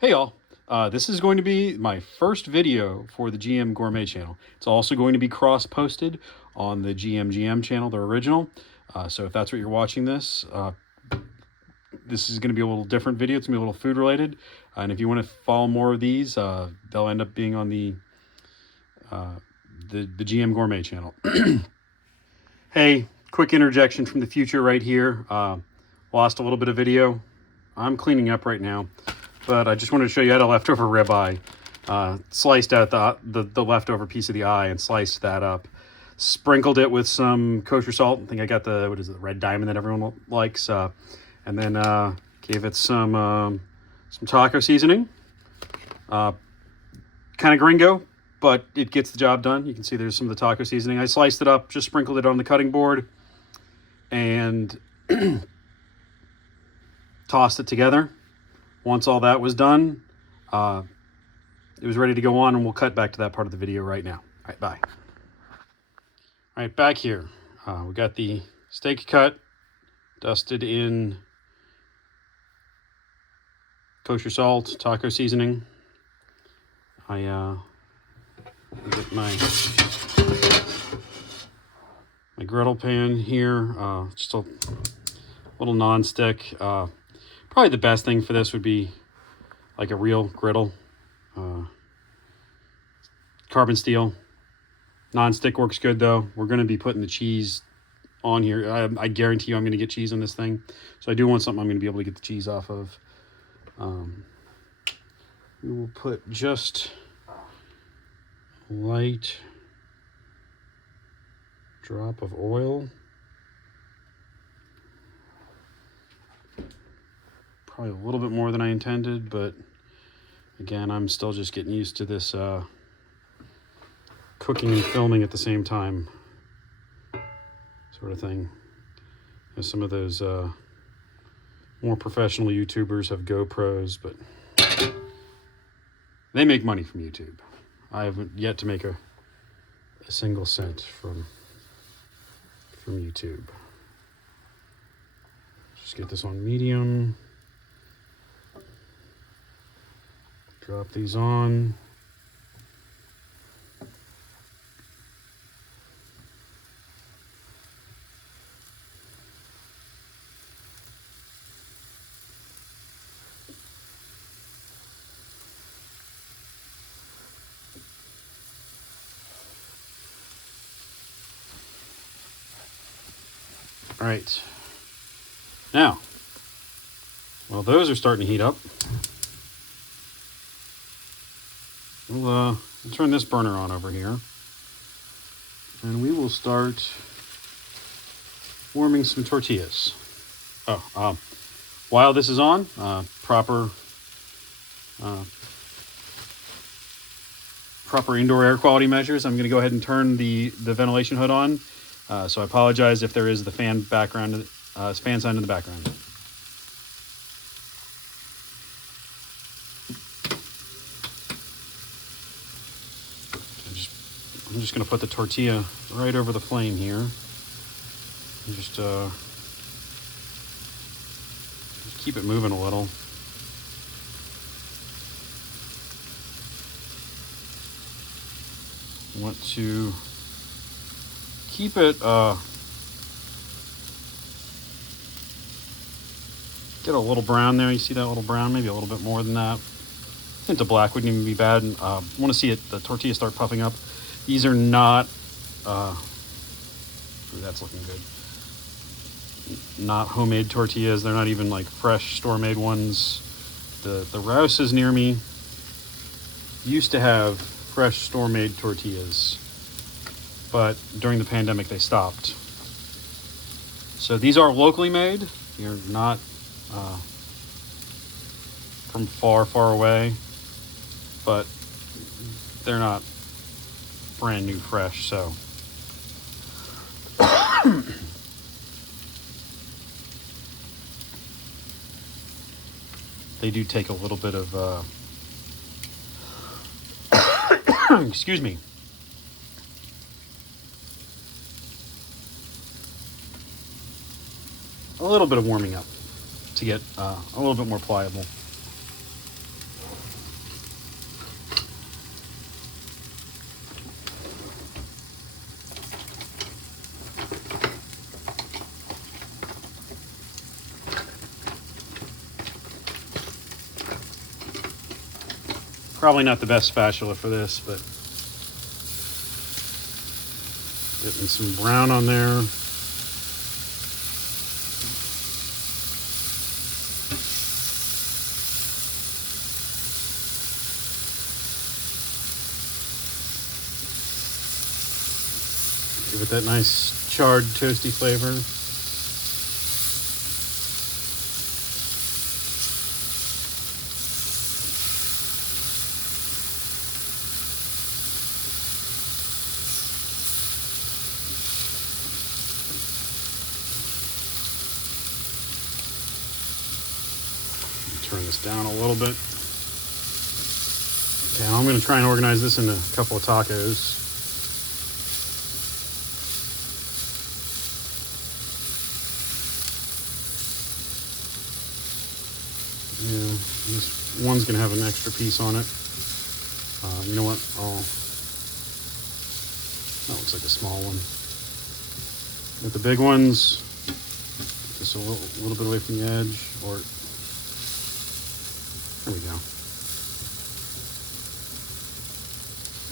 Hey y'all, this is going to be my first video for the GM Gourmet channel. It's also going to be cross-posted on the GM channel, the original. So if that's what you're watching this is going to be a little different video. It's going to be a little food related. And if you want to follow more of these, they'll end up being on the GM Gourmet channel. Hey, quick interjection from the future right here. Lost a little bit of video. I'm cleaning up right now. But I just wanted to show you how to leftover ribeye. Sliced out the leftover piece of the eye and sliced that up. Sprinkled it with some kosher salt. I think I got the red diamond that everyone likes. And then gave it some taco seasoning. Kind of gringo, but it gets the job done. You can see there's some of the taco seasoning. I sliced it up, just sprinkled it on the cutting board, and tossed it together. Once all that was done, it was ready to go on, and we'll cut back to that part of the video right now. All right, bye. All right, back here. We got the steak cut, dusted in kosher salt, taco seasoning. I get my griddle pan here, just a little non-stick. Probably the best thing for this would be like a real griddle. Carbon steel. Non-stick works good though. We're going to be putting the cheese on here. I guarantee you I'm going to get cheese on this thing. So I do want something I'm going to be able to get the cheese off of. We will put just a light drop of oil. Probably a little bit more than I intended, but again, I'm still just getting used to this cooking and filming at the same time sort of thing. As some of those more professional YouTubers have GoPros, but they make money from YouTube. I haven't yet to make a single cent from YouTube. Just get this on medium. Drop these on. All right. Now, while those are starting to heat up, we'll turn this burner on over here, and we will start warming some tortillas. While this is on, proper indoor air quality measures. I'm going to go ahead and turn the ventilation hood on. So I apologize if there is the fan sound in the background. I'm just going to put the tortilla right over the flame here. And just keep it moving a little. Want to keep it get a little brown there. You see that little brown? Maybe a little bit more than that. Hint of black wouldn't even be bad. Want to see the tortilla start puffing up. These are not that's looking good. Not homemade tortillas. They're not even like fresh store-made ones. The Rouses near me used to have fresh store-made tortillas, but during the pandemic they stopped. So these are locally made. You're not from far away, but they're not brand new fresh. So they do take a little bit of excuse me. A little bit of warming up to get a little bit more pliable. Probably not the best spatula for this, but getting some brown on there. Give it that nice charred, toasty flavor. Turn this down a little bit. Okay, I'm going to try and organize this into a couple of tacos. Yeah, this one's going to have an extra piece on it. You know what? That looks like a small one. With the big ones, just a little bit away from the edge, or there we go.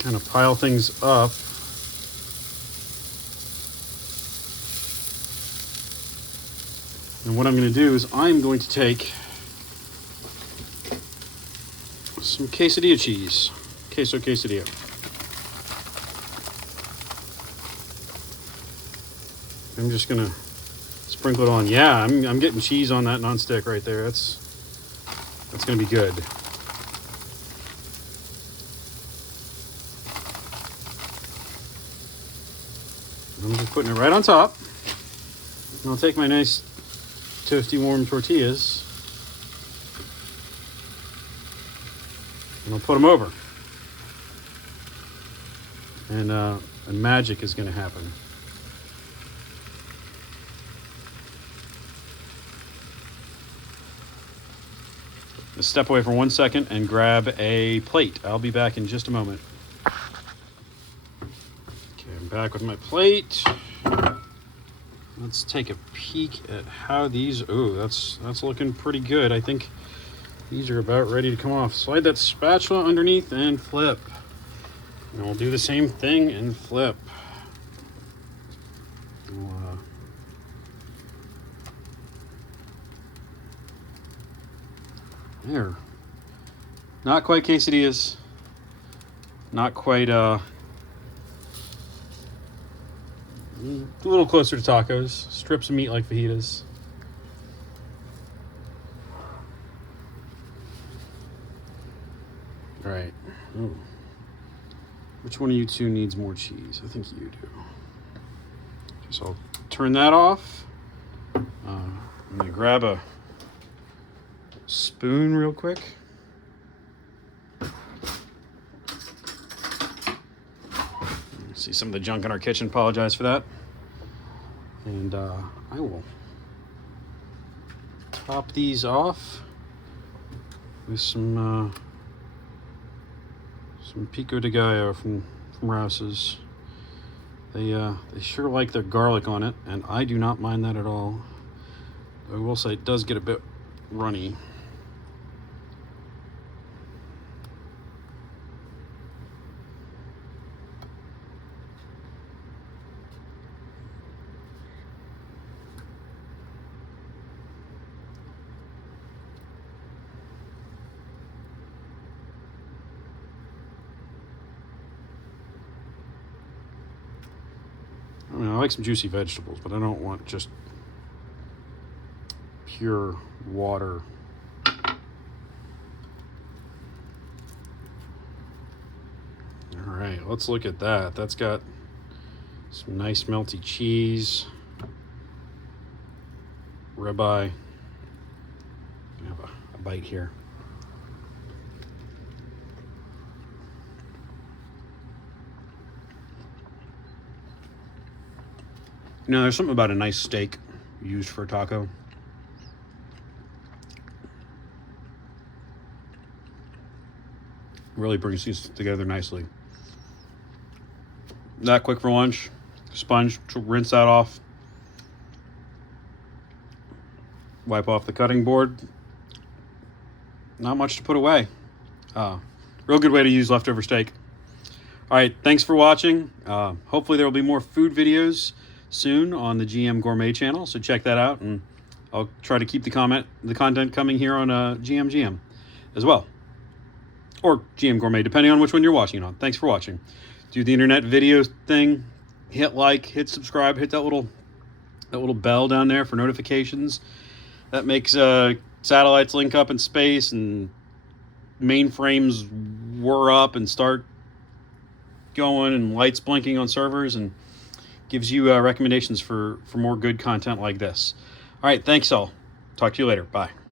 Kind of pile things up. And what I'm going to do is I'm going to take some quesadilla cheese, queso quesadilla. I'm just going to sprinkle it on. Yeah, I'm getting cheese on that nonstick right there. That's going to be good. I'm just putting it right on top. And I'll take my nice toasty warm tortillas and I'll put them over. And magic is going to happen. Just step away for 1 second and grab a plate. I'll be back in just a moment. Okay, I'm back with my plate. Let's take a peek at how these, oh, that's looking pretty good. I think these are about ready to come off. Slide that spatula underneath and flip. And we'll do the same thing and flip. There. Not quite quesadillas. Not quite, a little closer to tacos. Strips of meat like fajitas. All right. Ooh. Which one of you two needs more cheese? I think you do. So I'll turn that off. I'm gonna grab a spoon real quick. See some of the junk in our kitchen. Apologize for that. And I will top these off with some pico de gallo from Rouse's. They sure like their garlic on it, and I do not mind that at all. I will say it does get a bit runny. I mean, I like some juicy vegetables, but I don't want just pure water. All right, let's look at that. That's got some nice melty cheese, ribeye. I have a bite here. You know, there's something about a nice steak used for a taco. Really brings these together nicely. That quick for lunch. Sponge, rinse that off. Wipe off the cutting board. Not much to put away. Real good way to use leftover steak. All right, thanks for watching. Hopefully there will be more food videos soon on the GM Gourmet channel, so check that out, and I'll try to keep the content coming here on GM as well, or GM Gourmet, depending on which one you're watching it on. Thanks for watching. Do the internet video thing. Hit like, hit subscribe, hit that little bell down there for notifications. That makes satellites link up in space and mainframes whir up and start going and lights blinking on servers, and gives you recommendations for more good content like this. All right, thanks all. Talk to you later. Bye.